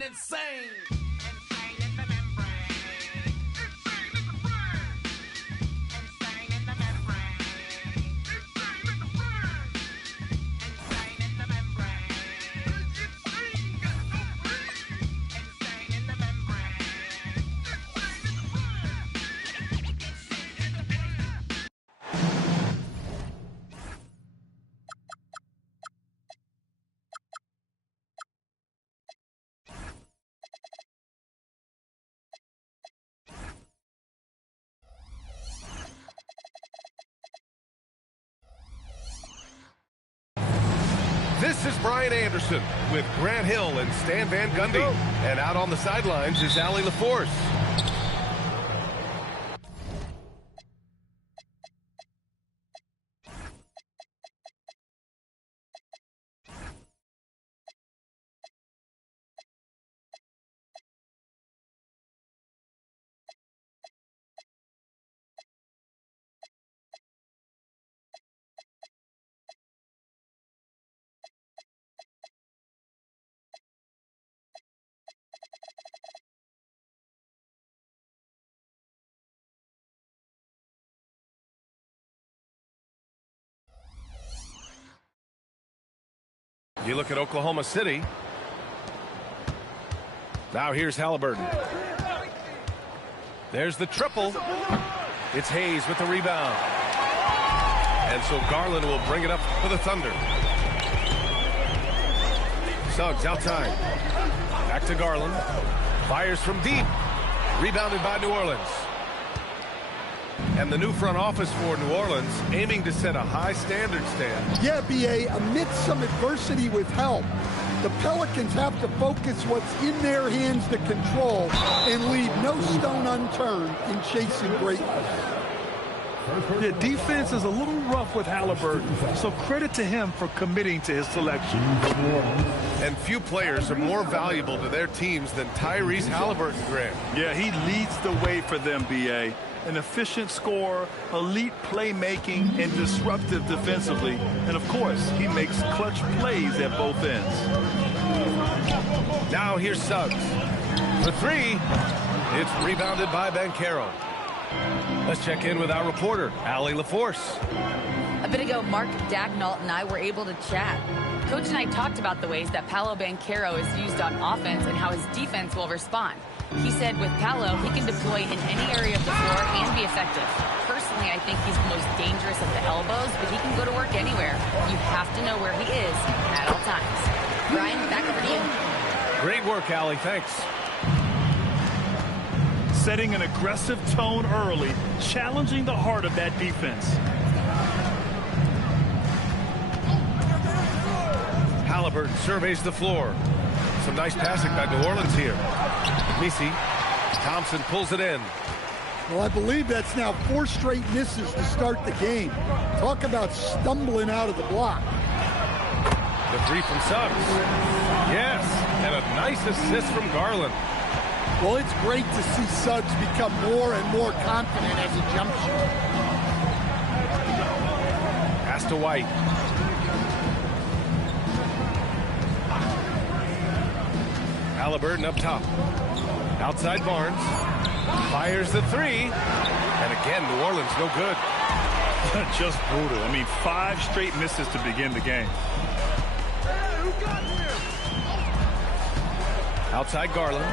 and insane. This is Brian Anderson with Grant Hill and Stan Van Gundy. And out on the sidelines is Allie LaForce. You look at Oklahoma City. Now here's Halliburton. There's the triple. It's Hayes with the rebound. And so Garland will bring it up for the Thunder. Suggs outside. Back to Garland. Fires from deep. Rebounded by New Orleans. And the new front office for New Orleans aiming to set a high standard, Stan. Yeah, B.A., amidst some adversity with help, the Pelicans have to focus what's in their hands to control and leave no stone unturned in chasing greatness. The defense is a little rough with Halliburton, so credit to him for committing to his selection. And few players are more valuable to their teams than Tyrese Halliburton, Grant. Yeah, he leads the way for them, B.A. An efficient scorer, elite playmaking, and disruptive defensively. And, of course, he makes clutch plays at both ends. Now here's Suggs. For three, it's rebounded by Banchero. Let's check in with our reporter, Allie LaForce. A bit ago, Mark Dagnall and I were able to chat. Coach and I talked about the ways that Paolo Banchero is used on offense and how his defense will respond. He said with Paolo, he can deploy in any area of the floor and be effective. Personally, I think he's the most dangerous at the elbows, but he can go to work anywhere. You have to know where he is at all times. Brian, back over to you. Great work, Allie. Thanks. Setting an aggressive tone early, challenging the heart of that defense. Halliburton surveys the floor. Some nice passing by New Orleans here. Misi. Thompson pulls it in. Well, I believe that's now 4 straight misses to start the game. Talk about stumbling out of the block. The three from Suggs. Yes, and a nice assist from Garland. Well, it's great to see Suggs become more and more confident as a jump shooter. Pass to White. Halliburton up top. Outside Barnes. Fires the three. And again, New Orleans no good. Just brutal. I mean, 5 straight misses to begin the game. Outside Garland.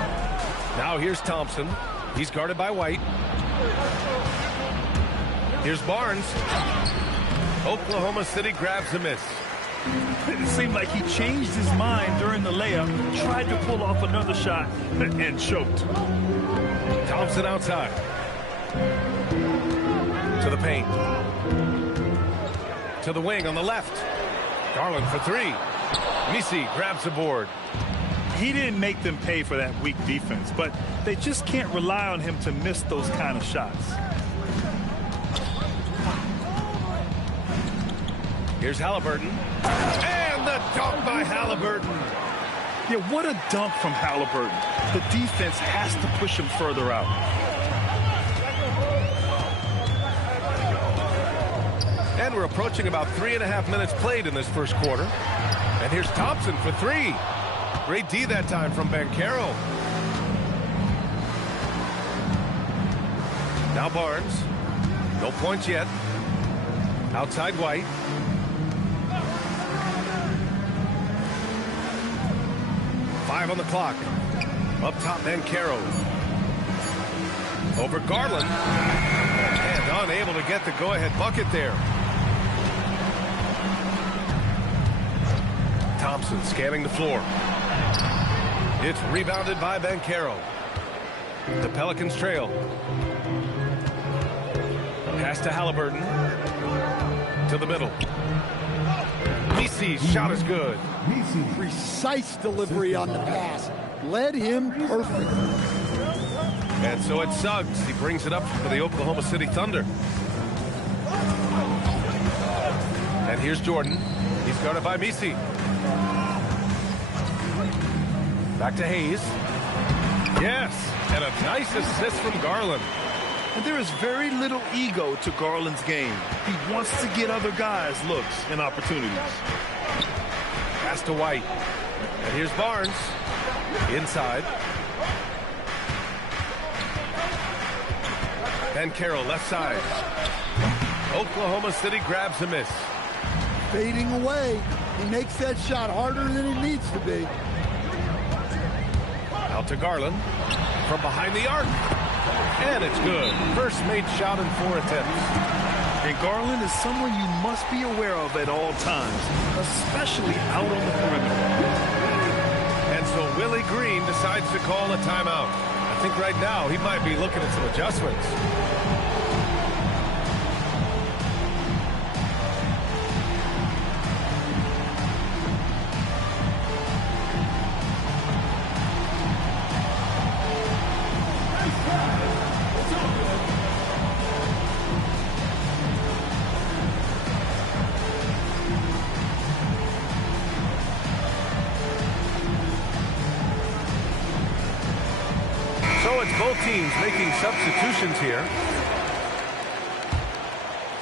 Now here's Thompson. He's guarded by White. Here's Barnes. Oklahoma City grabs a miss. It seemed like he changed his mind during the layup, tried to pull off another shot, and choked. Thompson outside. To the paint. To the wing on the left. Garland for three. Misi grabs the board. He didn't make them pay for that weak defense, but they just can't rely on him to miss those kind of shots. Here's Halliburton. And the dunk by Halliburton. Yeah, what a dunk from Halliburton. The defense has to push him further out. And we're approaching about 3.5 minutes played in this first quarter. And here's Thompson for three. Great D that time from Banchero. Now Barnes. No points yet. Outside White. Five on the clock. Up top, Banchero. Over Garland. And unable to get the go-ahead bucket there. Thompson scanning the floor. It's rebounded by Banchero. The Pelicans trail. Pass to Halliburton. To the middle. Misi's shot is good. Precise delivery on the pass. Led him perfect. And so it's Suggs. He brings it up for the Oklahoma City Thunder. And here's Jordan. He's guarded by Misi. Back to Hayes. Yes, and a nice assist from Garland. And there is very little ego to Garland's game. He wants to get other guys looks and opportunities. Pass to White. And here's Barnes. Inside. Banchero left side. Oklahoma City grabs a miss. Fading away. He makes that shot harder than it needs to be. Out to Garland. From behind the arc. And it's good. First made shot in 4 attempts. And Garland is someone you must be aware of at all times, especially out on the perimeter. And so Willie Green decides to call a timeout. I think right now he might be looking at some adjustments. So it's both teams making substitutions here.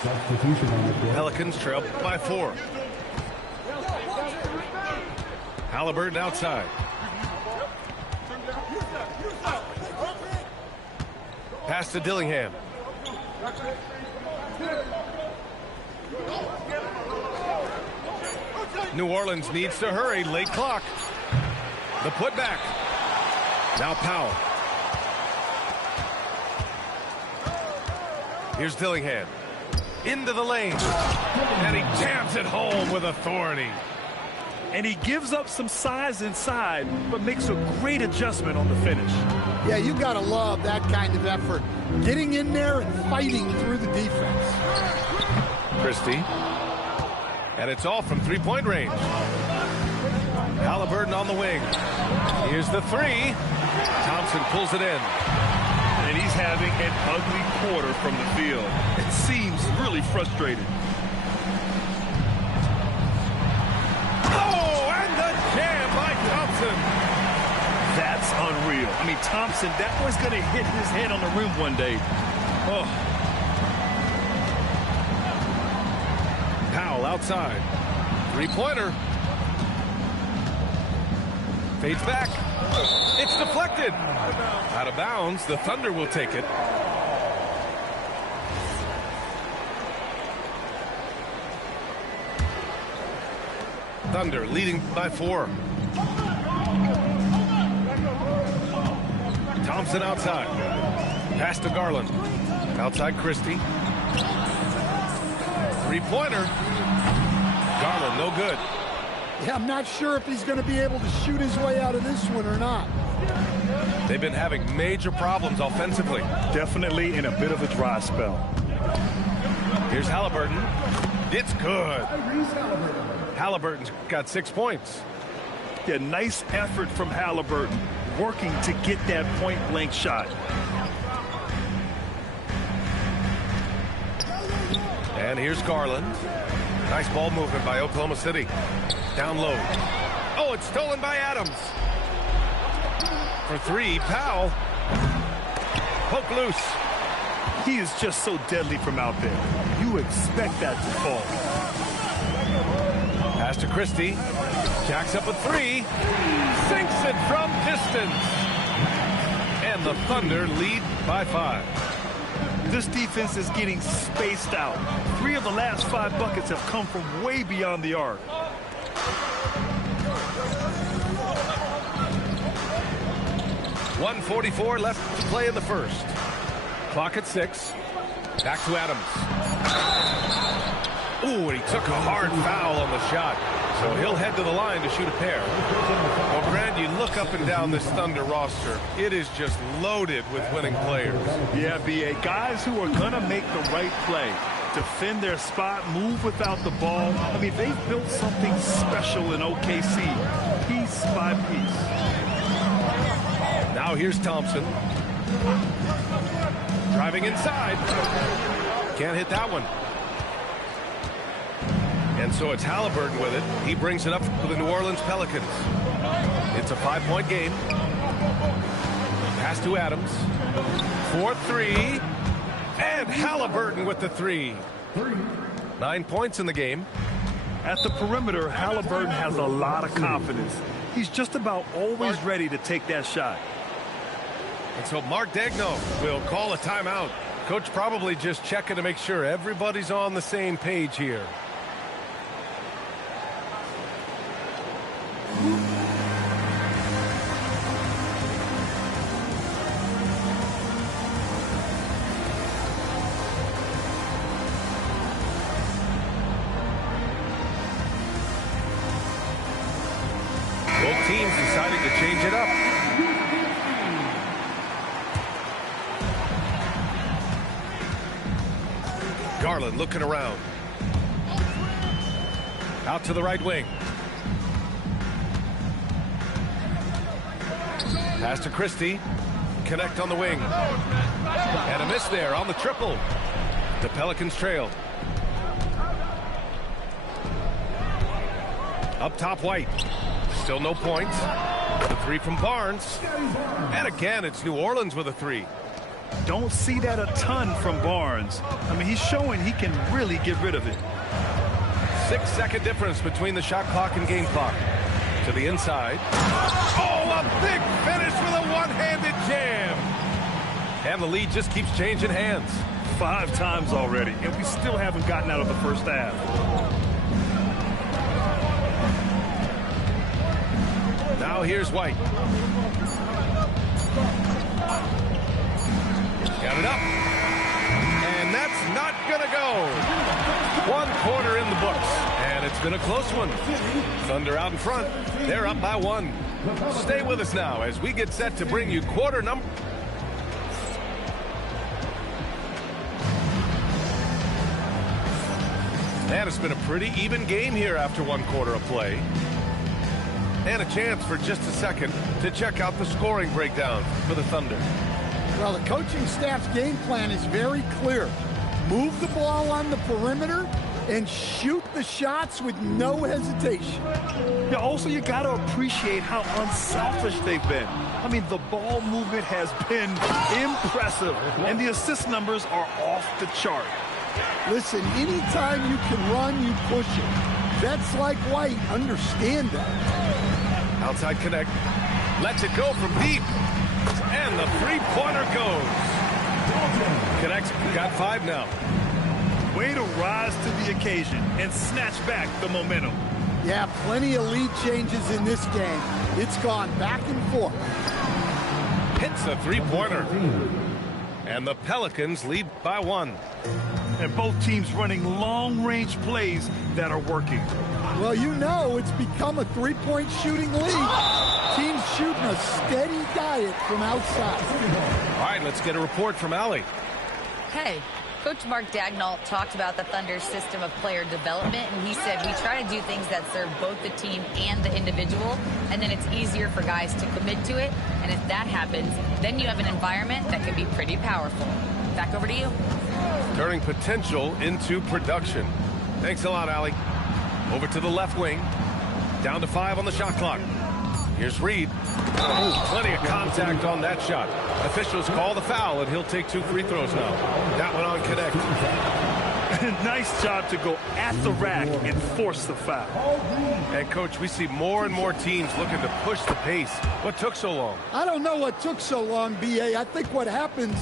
Substitution on the floor. Pelicans trail by 4. Halliburton outside. Pass to Dillingham. New Orleans needs to hurry. Late clock. The putback. Now Powell. Here's Dillingham. Into the lane. And he jams it home with authority. And he gives up some size inside, but makes a great adjustment on the finish. Yeah, you got to love that kind of effort. Getting in there and fighting through the defense. Christie. And it's all from three-point range. Halliburton on the wing. Here's the 3. Thompson pulls it in. And he's having an ugly quarter from the field. It seems really frustrated. Oh, and the jam by Thompson. That's unreal. I mean, Thompson, that boy's going to hit his head on the rim one day. Oh. Powell outside. Three-pointer. Fades back. It's deflected. Out of bounds. The Thunder will take it. Thunder leading by 4. Thompson outside. Pass to Garland. Outside Christie. Three-pointer. Garland, no good. Yeah, I'm not sure if he's going to be able to shoot his way out of this one or not. They've been having major problems offensively. Definitely in a bit of a dry spell. Here's Halliburton. It's good. Halliburton's got 6 points. Yeah, nice effort from Halliburton, working to get that point-blank shot. And here's Garland. Nice ball movement by Oklahoma City. Down low. Oh, it's stolen by Adams. For 3, Powell. Poke loose. He is just so deadly from out there. You expect that to fall. Pass to Christie. Jacks up a three. Sinks it from distance. And the Thunder lead by 5. This defense is getting spaced out. 3 of the last 5 buckets have come from way beyond the arc. .144 left to play in the first. Clock at 6. Back to Adams. Ooh, and he took a hard foul on the shot. So he'll head to the line to shoot a pair. Well, Grant, you look up and down this Thunder roster. It is just loaded with winning players. Yeah, B.A. Guys who are going to make the right play. Defend their spot, move without the ball. I mean, they've built something special in OKC, piece by piece. Now here's Thompson. Driving inside. Can't hit that one. And so it's Halliburton with it. He brings it up for the New Orleans Pelicans. It's a 5-point game. Pass to Adams. 4-3. And Halliburton with the 3. 9 points in the game. At the perimeter, Halliburton has a lot of confidence. He's just about always ready to take that shot. And so Mark Daigneault will call a timeout. Coach probably just checking to make sure everybody's on the same page here. Both teams decided to change it up. Garland looking around. Out to the right wing. Pass to Christie. Connect on the wing. And a miss there on the triple. The Pelicans trail. Up top, White. Still no points. The 3 from Barnes. And again, it's New Orleans with a 3. Don't see that a ton from Barnes. I mean, he's showing he can really get rid of it. 6-second difference between the shot clock and game clock. To the inside. Oh, a big finish with a one-handed jam. And the lead just keeps changing hands. 5 times already, and we still haven't gotten out of the first half. Now here's White. Got it up. And that's not going to go. 1 quarter in the books. And it's been a close one. Thunder out in front. They're up by 1. Stay with us now as we get set to bring you quarter number. And it's been a pretty even game here after 1 quarter of play. And a chance for just a second to check out the scoring breakdown for the Thunder. Well, the coaching staff's game plan is very clear. Move the ball on the perimeter and shoot the shots with no hesitation. Yeah, also, you got to appreciate how unselfish they've been. I mean, the ball movement has been impressive, and the assist numbers are off the chart. Listen, anytime you can run, you push it. Vets like White understand that. Outside connect. Lets it go from deep. And the three-pointer goes. Connects. Got 5 now. Way to rise to the occasion and snatch back the momentum. Yeah, plenty of lead changes in this game. It's gone back and forth. Hits a three-pointer. And the Pelicans lead by 1. And both teams running long-range plays that are working. Well, you know it's become a three-point shooting league. Teams shooting a steady diet from outside. All right, let's get a report from Allie. Hey, Coach Mark Daigneault talked about the Thunder's system of player development, and he said we try to do things that serve both the team and the individual, and then it's easier for guys to commit to it. And if that happens, then you have an environment that can be pretty powerful. Back over to you. Turning potential into production. Thanks a lot, Allie. Over to the left wing. Down to 5 on the shot clock. Here's Reed. Oh, plenty of contact on that shot. Officials call the foul, and he'll take 2 free throws now. That one on connect. Nice job to go at the rack and force the foul. And, Coach, we see more and more teams looking to push the pace. What took so long? I don't know what took so long, B.A. I think what happens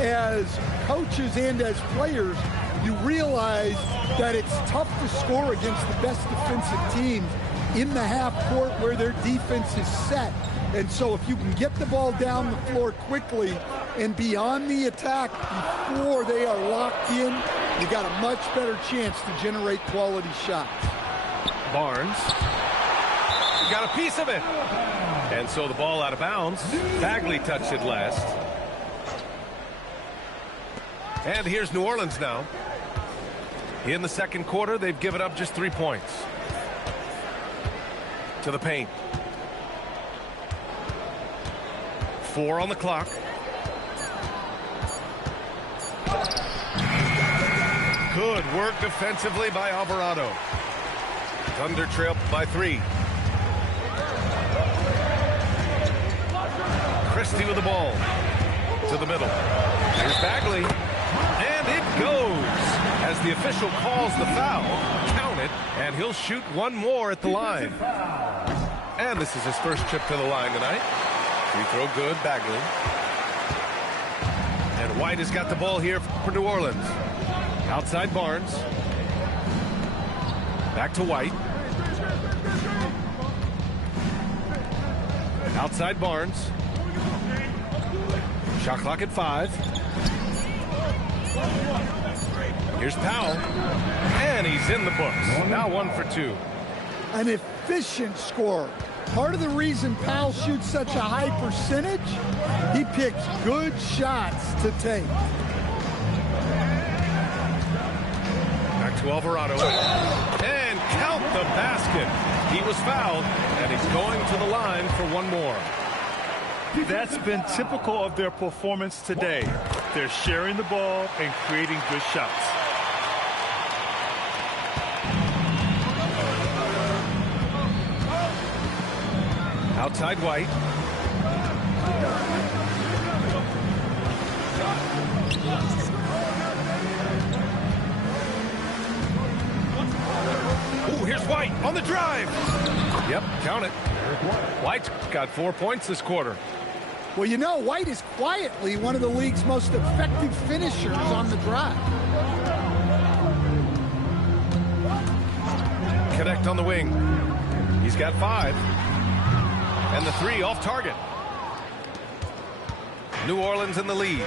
as coaches and as players, you realize that it's tough to score against the best defensive teams in the half court where their defense is set. And so if you can get the ball down the floor quickly and be on the attack before they are locked in, you got a much better chance to generate quality shots. Barnes got a piece of it. And so the ball out of bounds. Bagley touched it last. And here's New Orleans now. In the second quarter, they've given up just 3 points. To the paint. 4 on the clock. Good work defensively by Alvarado. Thunder trail by 3. Christie with the ball. To the middle. Here's Bagley. And it goes. As the official calls the foul, count it, and he'll shoot one more at the line. And this is his first trip to the line tonight. Free throw good, Bagley. And White has got the ball here for New Orleans. Outside Barnes. Back to White. Outside Barnes. Shot clock at 5. Here's Powell. And he's in the books. Now 1 for 2. An efficient scorer. Part of the reason Powell shoots such a high percentage, he picks good shots to take. Back to Alvarado. And count the basket. He was fouled, and he's going to the line for one more. That's been typical of their performance today. They're sharing the ball and creating good shots. Outside White. Ooh, here's White on the drive. Yep, count it. White's got 4 points this quarter. Well, you know, White is quietly one of the league's most effective finishers on the drive. Connect on the wing. He's got 5. And the 3 off target. New Orleans in the lead.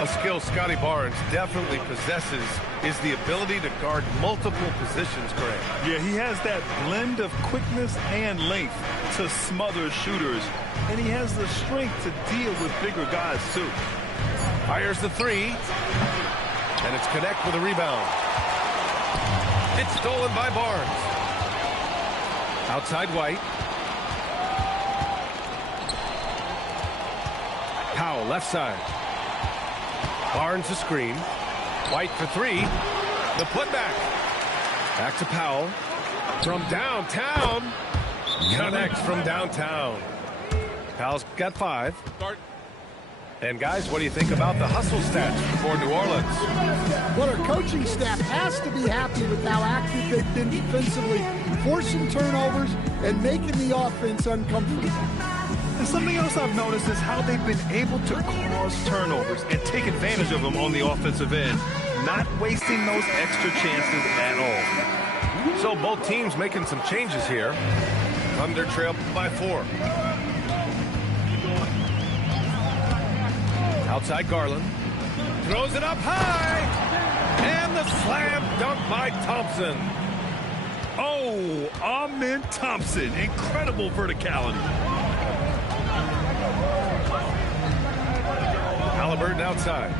A skill Scotty Barnes definitely possesses is the ability to guard multiple positions, Greg. Yeah, he has that blend of quickness and length to smother shooters. And he has the strength to deal with bigger guys, too. Fires the 3. And it's Connect with a rebound. It's stolen by Barnes. Outside White. Powell, left side. Barnes a screen. White for 3. The putback. Back to Powell. From downtown. Connects from downtown. Powell's got 5. And guys, what do you think about the hustle stats for New Orleans? Well, our coaching staff has to be happy with how active they've been defensively, forcing turnovers and making the offense uncomfortable. And something else I've noticed is how they've been able to cause turnovers and take advantage of them on the offensive end, not wasting those extra chances at all. So both teams making some changes here. Thunder trail by 4. Outside Garland. Throws it up high. And the slam dunk by Thompson. Oh, Amen Thompson. Incredible verticality. Halliburton outside.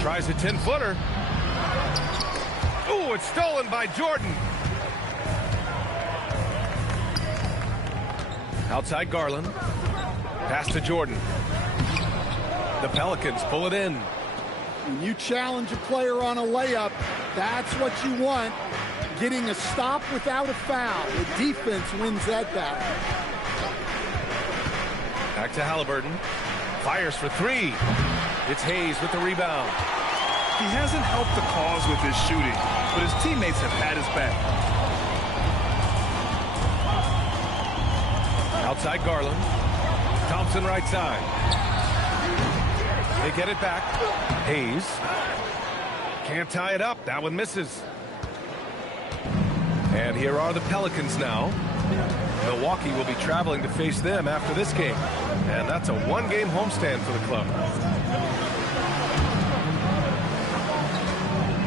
Tries a 10-footer. Ooh, it's stolen by Jordan. Outside Garland. Pass to Jordan. The Pelicans pull it in. When you challenge a player on a layup, that's what you want. Getting a stop without a foul. The defense wins that battle. Back to Halliburton. Fires for three. It's Hayes with the rebound. He hasn't helped the cause with his shooting, but his teammates have had his back. Outside Garland. Thompson right side. They get it back. Hayes. Can't tie it up. That one misses. And here are the Pelicans now. Milwaukee will be traveling to face them after this game. And that's a one-game homestand for the club.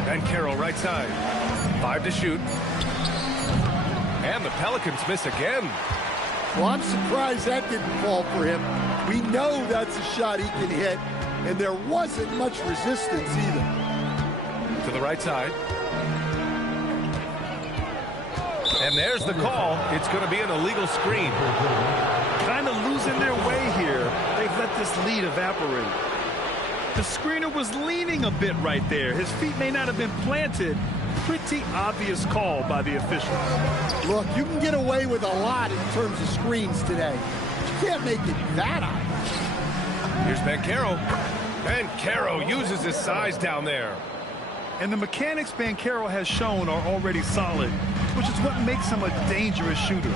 And Carroll right side. 5 to shoot. And the Pelicans miss again. Well, I'm surprised that didn't fall for him. We know that's a shot he can hit, and there wasn't much resistance either. To the right side. And there's the call. It's going to be an illegal screen. Kind of losing their way here. They've let this lead evaporate. The screener was leaning a bit right there. His feet may not have been planted. Pretty obvious call by the officials. Look, you can get away with a lot in terms of screens today. You can't make it that obvious. Here's Banchero. Banchero uses his size down there. And the mechanics Banchero has shown are already solid, which is what makes him a dangerous shooter.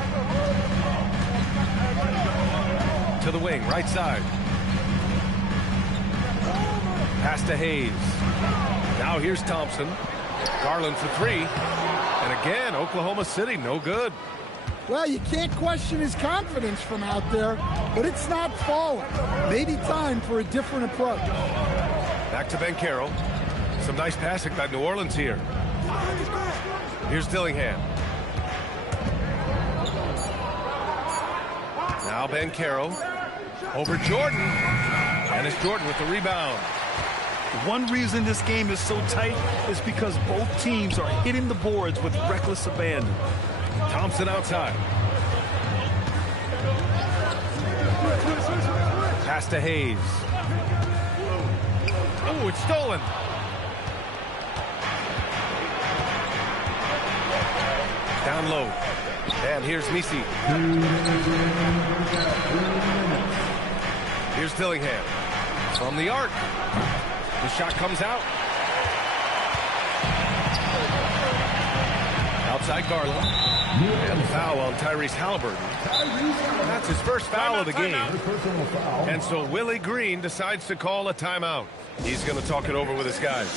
To the wing, right side. Pass to Hayes. Now here's Thompson. Garland for three. And again, Oklahoma City, no good. Well, you can't question his confidence from out there, but it's not falling. Maybe time for a different approach. Back to Banchero. Some nice passing by New Orleans here. Here's Dillingham. Now Banchero. Over Jordan. And it's Jordan with the rebound. One reason this game is so tight is because both teams are hitting the boards with reckless abandon. Thompson outside. Pass to Hayes. Oh, it's stolen. Down low. And here's Misi. Here's Dillingham. From the arc. The shot comes out. Outside Garland. And the foul on Tyrese Halliburton. That's his first foul of the game. And so Willie Green decides to call a timeout. He's going to talk it over with his guys.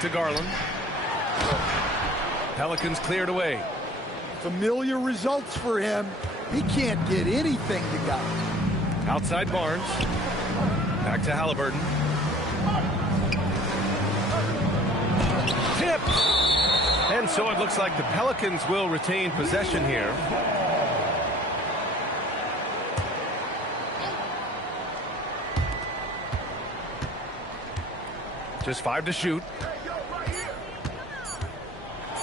To Garland. Pelicans cleared away. Familiar results for him. He can't get anything to go. Outside Barnes. Back to Halliburton. Tip. And so it looks like the Pelicans will retain possession here. Just 5 to shoot.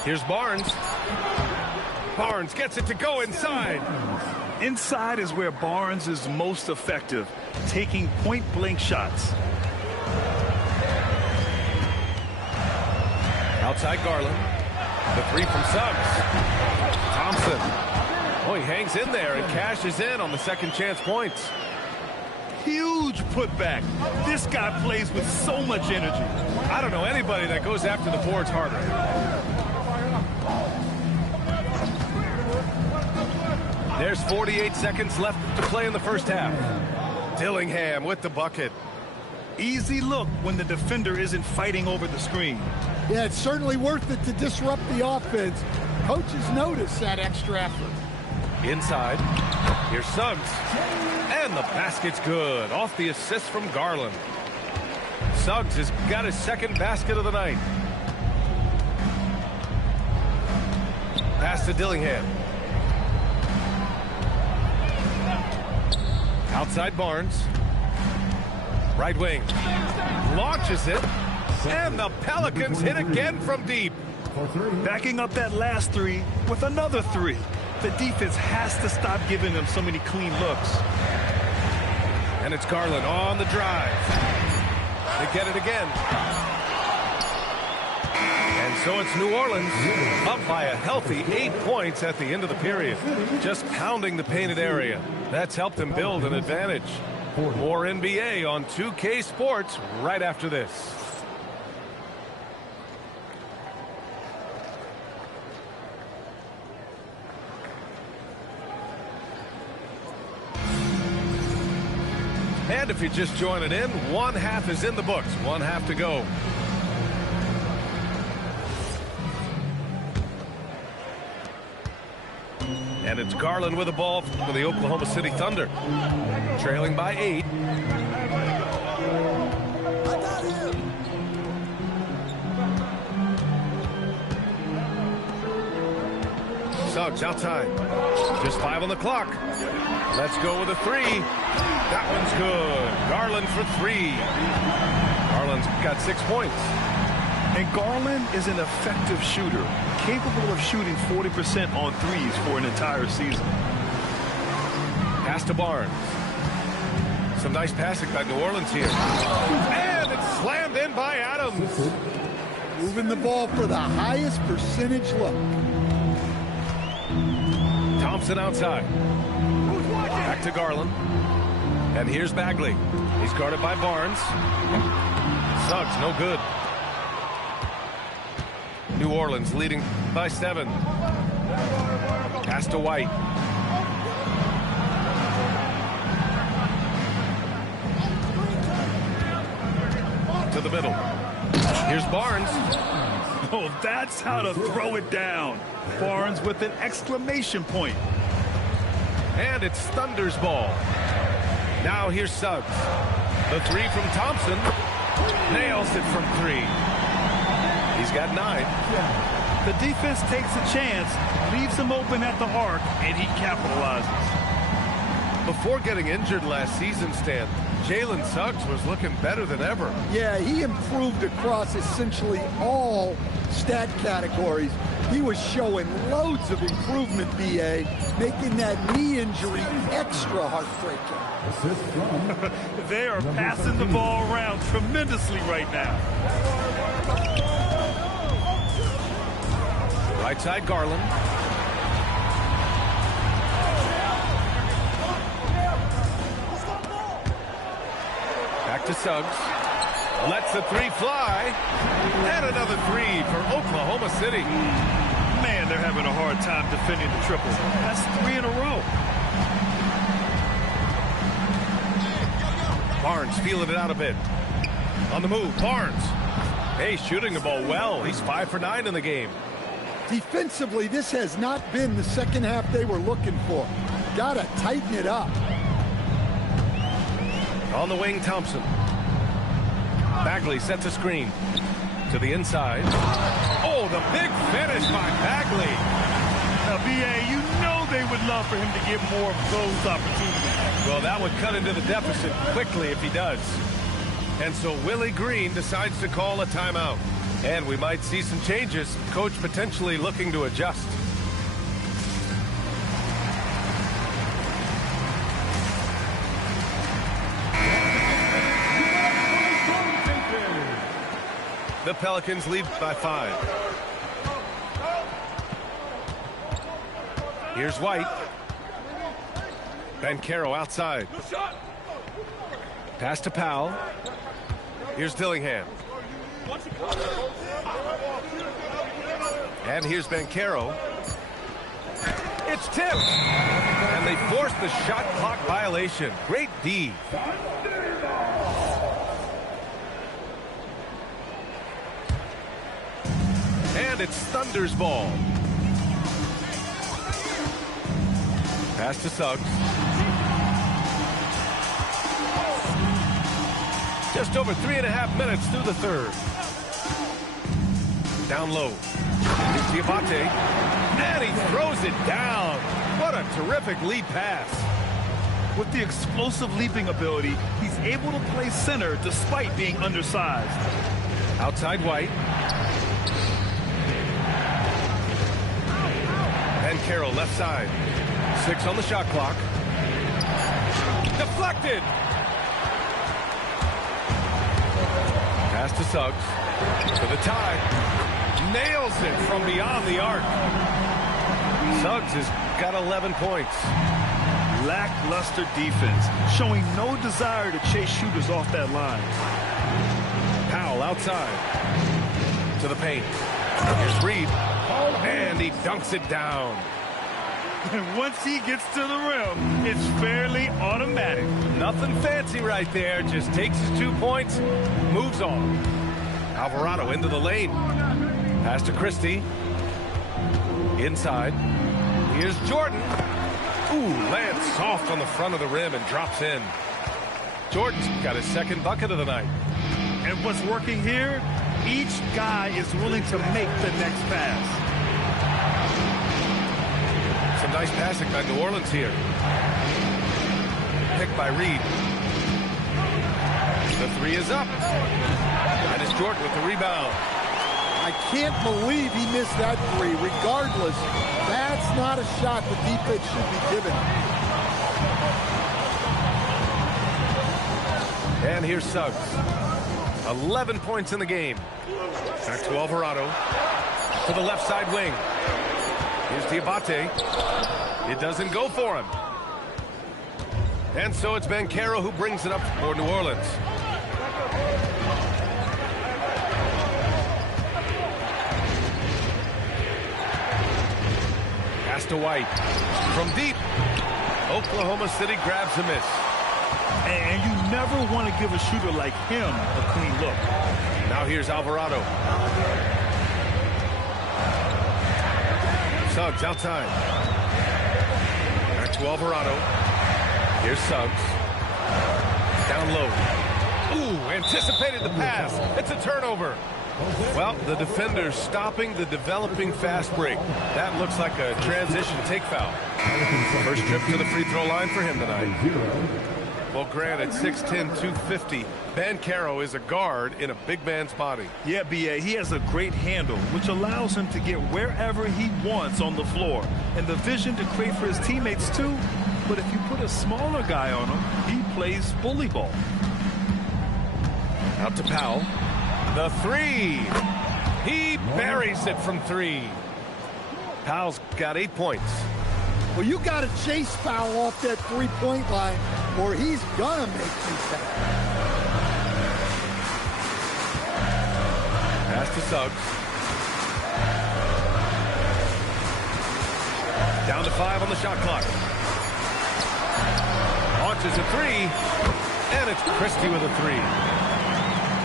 Here's Barnes. Barnes gets it to go inside. Inside is where Barnes is most effective, taking point-blank shots. Outside Garland. The three from Suggs. Thompson. Oh, he hangs in there and cashes in on the second chance points. Huge putback. This guy plays with so much energy. I don't know anybody that goes after the boards harder. There's 48 seconds left to play in the first half. Dillingham with the bucket. Easy look when the defender isn't fighting over the screen. Yeah, it's certainly worth it to disrupt the offense. Coaches notice that extra effort. Inside. Here's Suggs. And the basket's good. Off the assist from Garland. Suggs has got his second basket of the night. Pass to Dillingham. Outside Barnes. Right wing. Launches it. And the Pelicans hit again from deep. Backing up that last three with another three. The defense has to stop giving them so many clean looks. And it's Garland on the drive. They get it again. And so it's New Orleans up by a healthy 8 points at the end of the period. Just pounding the painted area. That's helped them build an advantage. More NBA on 2K Sports right after this. And if you're just joining in, one half is in the books. One half to go. And it's Garland with the ball for the Oklahoma City Thunder. Trailing by 8. Suggs outside. Just 5 on the clock. Let's go with a 3. That one's good. Garland for 3. Garland's got 6 points. And Garland is an effective shooter, capable of shooting 40% on threes for an entire season. Pass to Barnes. Some nice passing by New Orleans here. And it's slammed in by Adams. Moving the ball for the highest percentage look. Thompson outside. Back to Garland. And here's Bagley. He's guarded by Barnes. Suggs, no good. New Orleans leading by 7. Pass to White. To the middle. Here's Barnes. Oh, that's how to throw it down. Barnes with an exclamation point. And it's Thunder's ball. Now here's Suggs. The 3 from Thompson. Nails it from 3. He's got 9. The defense takes a chance, leaves him open at the arc, and he capitalizes. Before getting injured last season, Stan, Jalen Suggs was looking better than ever. Yeah, he improved across essentially all stat categories. He was showing loads of improvement, B.A., making that knee injury extra heartbreaking. They are passing the ball around tremendously right now. Right side, Garland. Back to Suggs. Lets the 3 fly. And another 3 for Oklahoma City. Man, they're having a hard time defending the triple. That's 3 in a row. Barnes feeling it out a bit. On the move, Barnes. Hey, shooting the ball well. He's 5 for 9 in the game. Defensively, this has not been the second half they were looking for. Gotta tighten it up. On the wing, Thompson. Bagley sets a screen to the inside. Oh, the big finish by Bagley. Now, B.A., you know they would love for him to get more of those opportunities. Well, that would cut into the deficit quickly if he does. And so Willie Green decides to call a timeout. And we might see some changes. Coach potentially looking to adjust. The Pelicans lead by 5. Here's White. Banchero outside. Pass to Powell. Here's Dillingham. And here's Banchero. It's tipped. And they force the shot clock violation. Great D. And it's Thunder's ball. Pass to Suggs. Just over 3.5 minutes through the third. Down low. Here's Diabate. And he throws it down. What a terrific lead pass. With the explosive leaping ability, he's able to play center despite being undersized. Outside White. And Carroll left side. 6 on the shot clock. Deflected. Pass to Suggs. To the tie. Nails it from beyond the arc. Suggs has got 11 points. Lackluster defense, showing no desire to chase shooters off that line. Powell outside. To the paint. Here's Reed. And he dunks it down. And once he gets to the rim, it's fairly automatic. Nothing fancy right there. Just takes his 2 points, moves on. Alvarado into the lane. Pass to Christie. Inside. Here's Jordan. Ooh, lands soft on the front of the rim and drops in. Jordan's got his second bucket of the night. And what's working here? Each guy is willing to make the next pass. Some nice passing by New Orleans here. Picked by Reed. The 3 is up. And it's Jordan with the rebound. I can't believe he missed that 3. Regardless, that's not a shot the defense should be given. And here's Suggs. 11 points in the game. Back to Alvarado. To the left side wing. Here's Diabate. It doesn't go for him. And so it's Banchero who brings it up for New Orleans. Pass to White. From deep. Oklahoma City grabs a miss. And you never want to give a shooter like him a clean look. Now here's Alvarado. Suggs outside. Back to Alvarado. Here's Suggs. Down low. Ooh, anticipated the pass. It's a turnover. Well, the defender's stopping the developing fast break. That looks like a transition take foul. First trip to the free throw line for him tonight. Well, granted, 6'10", 250. Banchero is a guard in a big man's body. Yeah, B.A., he has a great handle, which allows him to get wherever he wants on the floor. And the vision to create for his teammates, too. But if you put a smaller guy on him, he plays bully ball. Out to Powell. The 3. He buries it from 3. Powell's got 8 points. Well, you got to chase Powell off that 3-point line, or he's gonna make you pay. Pass to Suggs. Down to 5 on the shot clock. Launches a 3, and it's Christie with a 3.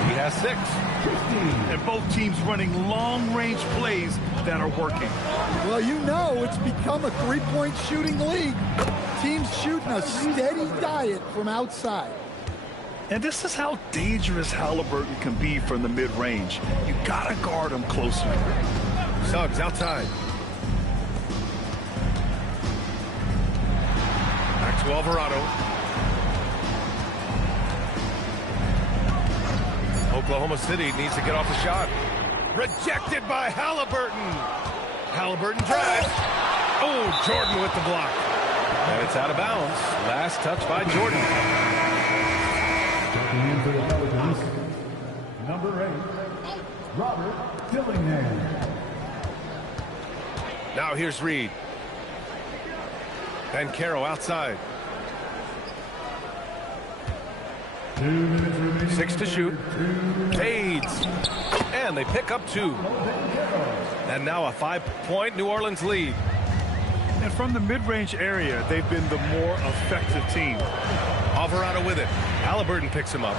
He has 6. And both teams running long-range plays that are working. Well, you know it's become a 3-point shooting league. Teams shooting a steady diet from outside. And this is how dangerous Halliburton can be from the mid-range. You gotta guard him closer. Suggs outside. Back to Alvarado. Oklahoma City needs to get off the shot. Rejected by Halliburton. Halliburton drives. Oh, Jordan with the block. And it's out of bounds. Last touch by Jordan. Checking in for the Pelicans, number 8, Robert Dillingham. Now here's Reed. Banchero outside. 2 minutes remaining. 6 to shoot. Fades. And they pick up 2. And now a 5-point New Orleans lead. And from the mid-range area, they've been the more effective team. Alvarado with it. Halliburton picks him up.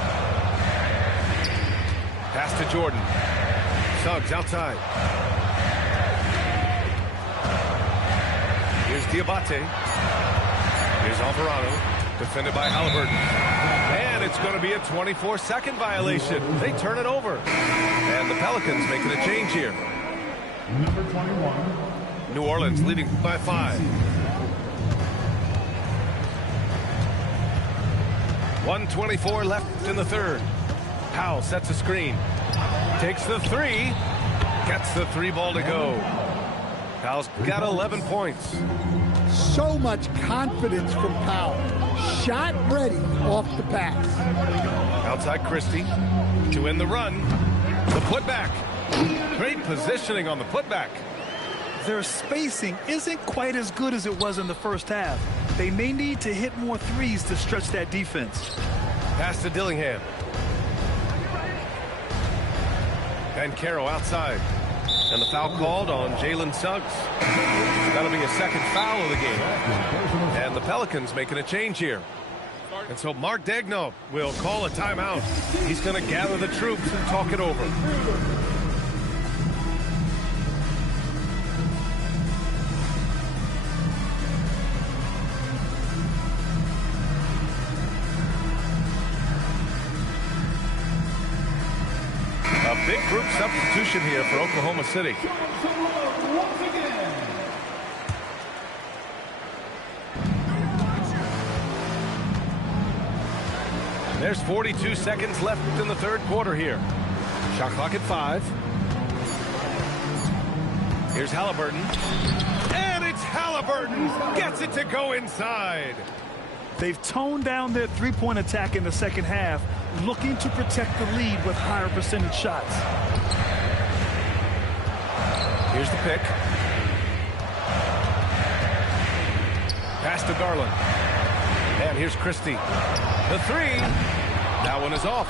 Pass to Jordan. Suggs outside. Here's Diabate. Here's Alvarado. Defended by Halliburton. And it's going to be a 24-second violation. They turn it over. And the Pelicans making a change here. Number 21. New Orleans leading by 5. 1:24 left in the third. Powell sets a screen. Takes the three. Gets the three ball to go. Powell's got 11 points. So much confidence from Powell. Shot ready off the pass. Outside Christie to end the run. The putback. Great positioning on the putback. Their spacing isn't quite as good as it was in the first half. They may need to hit more threes to stretch that defense. Pass to Dillingham. And Caro outside. And the foul called on Jalen Suggs. That'll be a second foul of the game. And the Pelicans making a change here. And so Mark Daigneault will call a timeout. He's going to gather the troops and talk it over. A big group substitution here for Oklahoma City. There's 42 seconds left in the third quarter here. Shot clock at 5. Here's Halliburton. And it's Halliburton. Gets it to go inside. They've toned down their three-point attack in the second half, looking to protect the lead with higher percentage shots. Here's the pick. Pass to Garland. And here's Christie. The three. That one is off.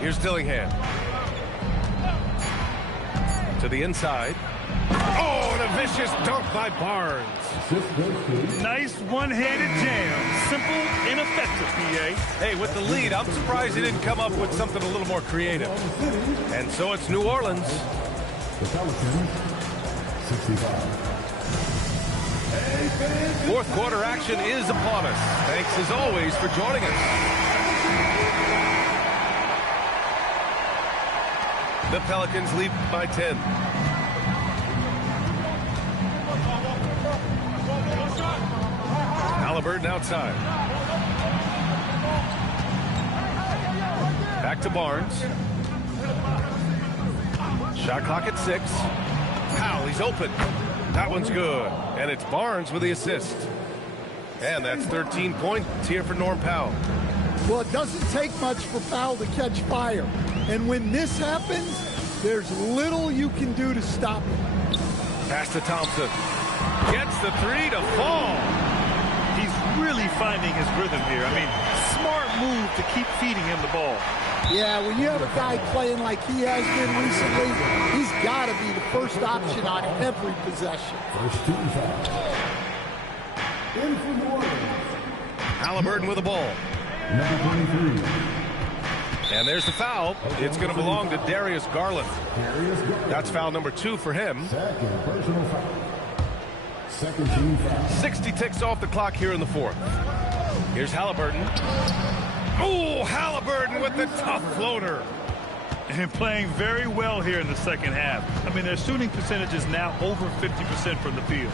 Here's Dillingham. To the inside. Oh, and a vicious dunk by Barnes. Nice one-handed jam. Simple and effective, PA. Hey, with the lead, I'm surprised he didn't come up with something a little more creative. And so it's New Orleans. The Pelicans, 65. Fourth quarter action is upon us. Thanks as always for joining us. The Pelicans lead by 10. Halliburton outside. Back to Barnes. Shot clock at 6. Powell, he's open. That one's good. And it's Barnes with the assist. And that's 13 points here for Norm Powell. Well, it doesn't take much for Powell to catch fire. And when this happens, there's little you can do to stop it. Pass to Thompson. Gets the three to fall. He's really finding his rhythm here. I mean, smart move to keep feeding him the ball. Yeah, when you have a guy playing like he has been recently, he's got to be the first option on every possession. First team foul. In for New Orleans. Halliburton with the ball. Number 23. And there's the foul. It's going to belong to Darius Garland. Darius Garland. That's foul number 2 for him. Second personal foul. Second team foul. 60 ticks off the clock here in the fourth. Here's Halliburton. Oh, Halliburton with the tough floater. And playing very well here in the second half. I mean, their shooting percentage is now over 50% from the field.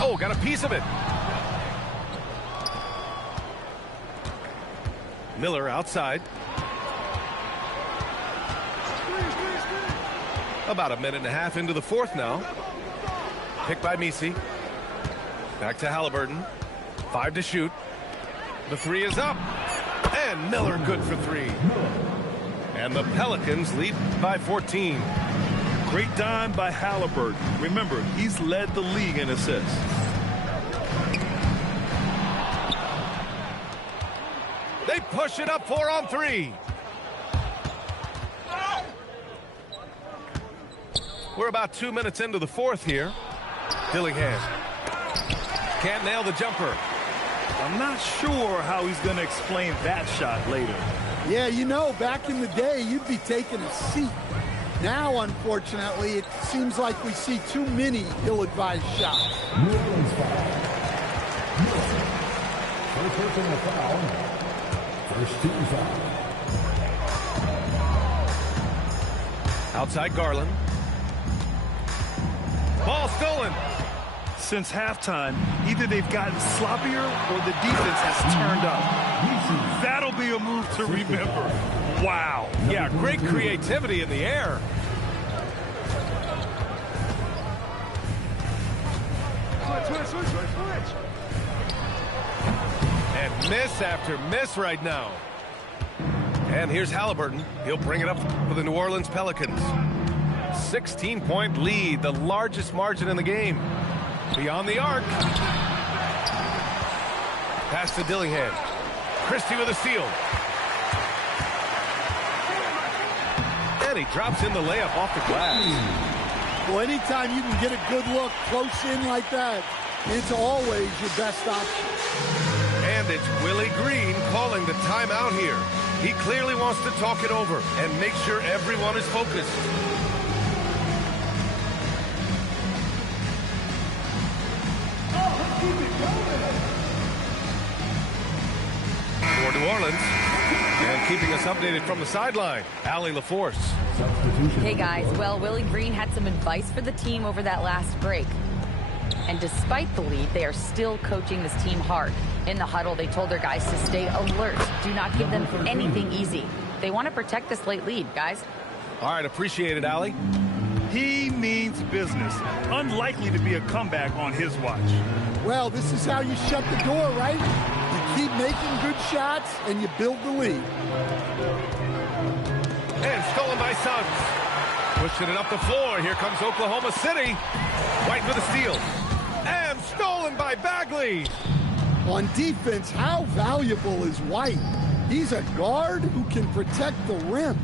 Oh, got a piece of it. Miller outside. About a minute and a half into the fourth now. Picked by Misi. Back to Halliburton. 5 to shoot. The three is up. And Miller good for 3. And the Pelicans lead by 14. Great dime by Halliburton. Remember, he's led the league in assists. They push it up 4 on 3. We're about 2 minutes into the fourth here. Dillingham can't nail the jumper. I'm not sure how he's going to explain that shot later. Yeah, you know, back in the day, you'd be taking a seat. Now, unfortunately, it seems like we see too many ill-advised shots. New Orleans foul. First personal foul. First team foul. Outside Garland. Ball stolen. since halftime, either they've gotten sloppier or the defense has turned up. That'll be a move to remember. Wow. Yeah, great creativity in the air. And miss after miss right now. And here's Halliburton. He'll bring it up for the New Orleans Pelicans. 16-point lead, the largest margin in the game. Beyond the arc. Pass to Dillingham. Christie with a steal. And he drops in the layup off the glass. Well, anytime you can get a good look close in like that, it's always your best option. And it's Willie Green calling the timeout here. He clearly wants to talk it over and make sure everyone is focused. For New Orleans, and keeping us updated from the sideline, Allie LaForce. Hey guys, well, Willie Green had some advice for the team over that last break. And despite the lead, they are still coaching this team hard. In the huddle, they told their guys to stay alert. Do not give them anything easy. They want to protect this late lead, guys. All right, appreciate it, Allie. He means business. Unlikely to be a comeback on his watch. Well, this is how you shut the door, right? You keep making good shots, and you build the lead. And stolen by Suggs. Pushing it up the floor. Here comes Oklahoma City. White with a steal. And stolen by Bagley. On defense, how valuable is White? He's a guard who can protect the rim.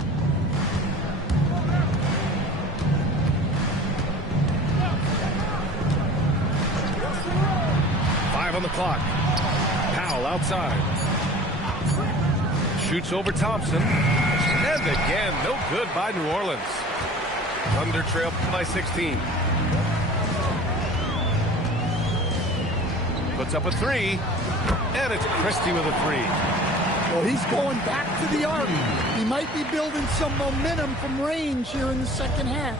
Five on the clock. Powell outside. Shoots over Thompson. And again, no good by New Orleans. Thunder trail by 16. Puts up a three. And it's Christie with a three. Well, he's going back to the arc. He might be building some momentum from range here in the second half.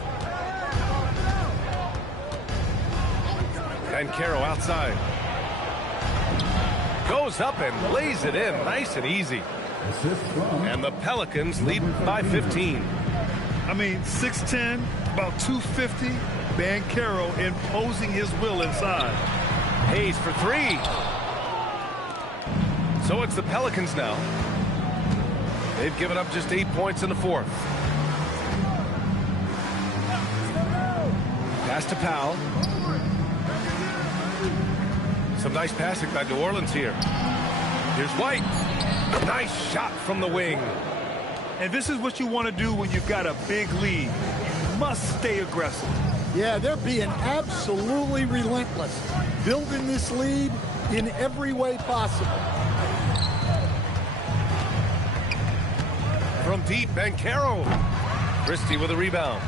And Caro outside. Goes up and lays it in nice and easy. And the Pelicans lead by 15. I mean, 6'10", about 250. Banchero imposing his will inside. Hayes for three. So it's the Pelicans now. They've given up just 8 points in the fourth. Pass to Powell. Some nice passing by New Orleans here. Here's White. Nice shot from the wing. And this is what you want to do when you've got a big lead. You must stay aggressive. Yeah, they're being absolutely relentless, building this lead in every way possible. From deep, Banchero. Christie with a rebound.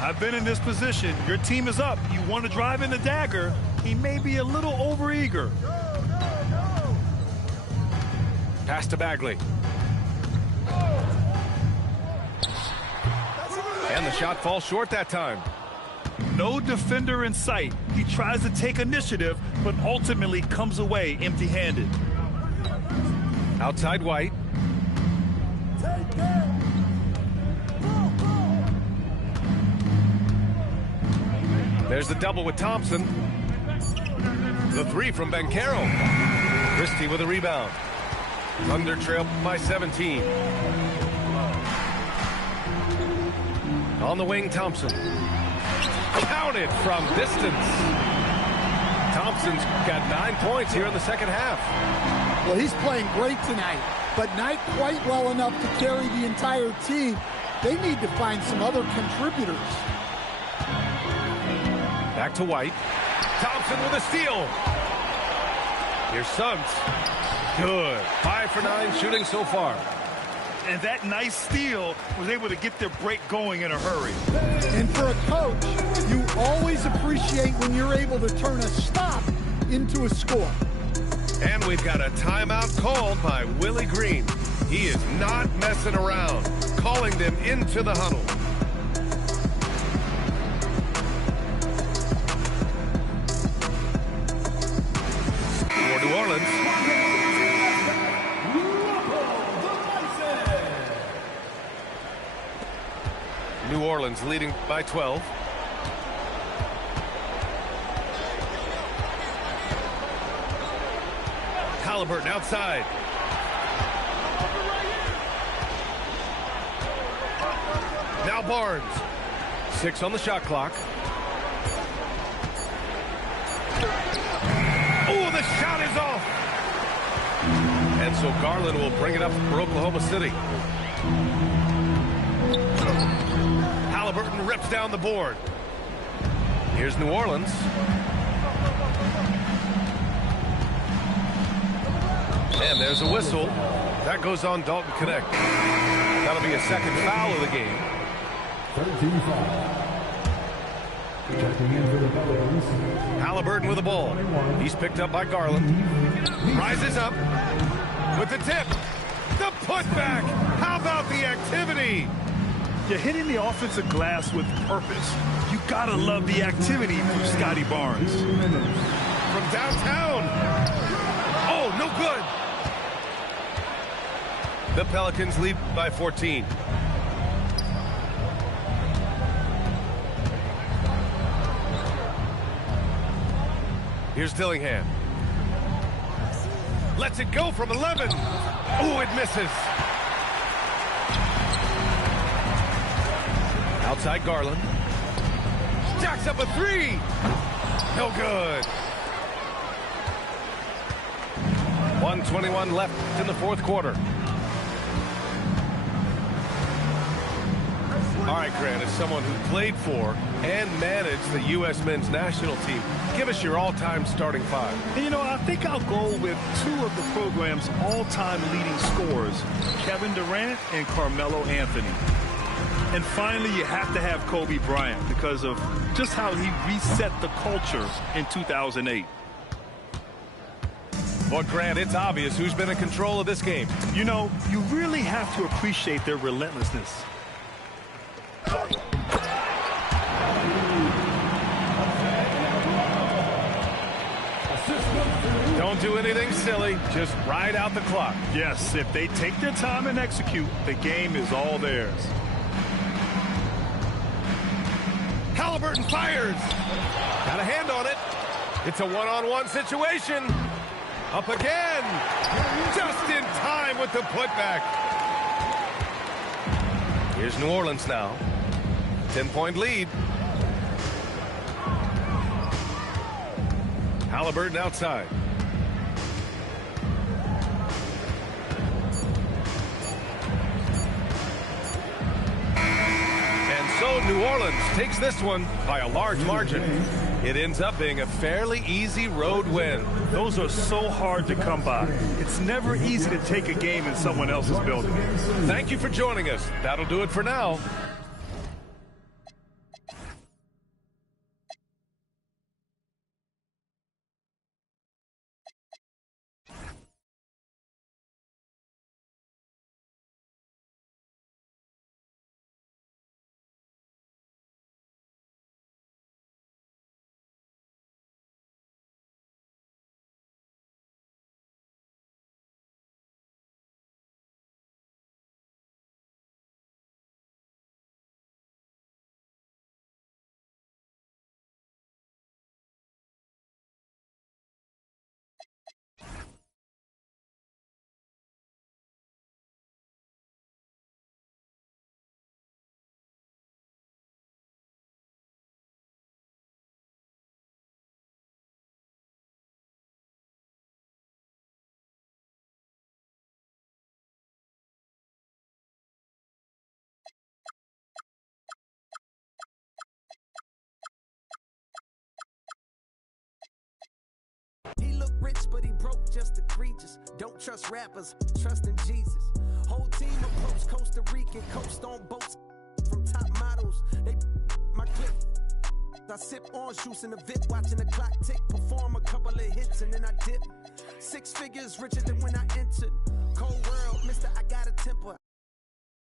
I've been in this position. Your team is up. You want to drive in the dagger. He may be a little overeager. Pass to Bagley. And the shot falls short that time. No defender in sight. He tries to take initiative, but ultimately comes away empty-handed. Outside White. There's the double with Thompson. The three from Banchero. Christie with a rebound. Thunder trail by 17. On the wing, Thompson. Counted from distance. Thompson's got 9 points here in the second half. Well, he's playing great tonight, but not quite well enough to carry the entire team. They need to find some other contributors. Back to White. Thompson with a steal. Here's Suggs. Good. 5 for 9 shooting so far. And that nice steal was able to get their break going in a hurry. And for a coach, you always appreciate when you're able to turn a stop into a score. And we've got a timeout called by Willie Green. He is not messing around, calling them into the huddle. leading by 12. Halliburton outside. Now Barnes. 6 on the shot clock. Oh, the shot is off. And so Garland will bring it up for Oklahoma City. Halliburton rips down the board. Here's New Orleans. And there's a whistle. That goes on Dalton Connect. That'll be a second foul of the game. 13 foul. Checking in for the Pelicans. Halliburton with the ball. He's picked up by Garland. Rises up with the tip. The putback. How about the activity? You're hitting the offensive glass with purpose. You gotta love the activity from Scotty Barnes. From downtown. Oh, no good. The Pelicans lead by 14. Here's Dillingham. Lets it go from 11. Oh, it misses. Outside Garland. Jacks up a 3. No good. 1:21 left in the fourth quarter. All right, Grant, as someone who played for and managed the U.S. men's national team, give us your all-time starting 5. And, you know, I think I'll go with 2 of the program's all-time leading scorers, Kevin Durant and Carmelo Anthony. And finally, you have to have Kobe Bryant because of just how he reset the culture in 2008. But, Grant, it's obvious who's been in control of this game. You know, you really have to appreciate their relentlessness. Don't do anything silly. Just ride out the clock. Yes, if they take their time and execute, the game is all theirs. Halliburton fires. Got a hand on it. It's a one-on-one situation. Up again. Just in time with the putback. Here's New Orleans now. 10-point lead. Halliburton outside. And so New Orleans takes this one by a large margin. It ends up being a fairly easy road win. Those are so hard to come by. It's never easy to take a game in someone else's building. Thank you for joining us. That'll do it for now. Rich, but he broke just egregious. Don't trust rappers, trust in Jesus. Whole team approach Costa Rican, coast on boats from top models. They my clip. I sip orange juice in the VIP, watching the clock tick. Perform a couple of hits and then I dip. 6 figures richer than when I entered.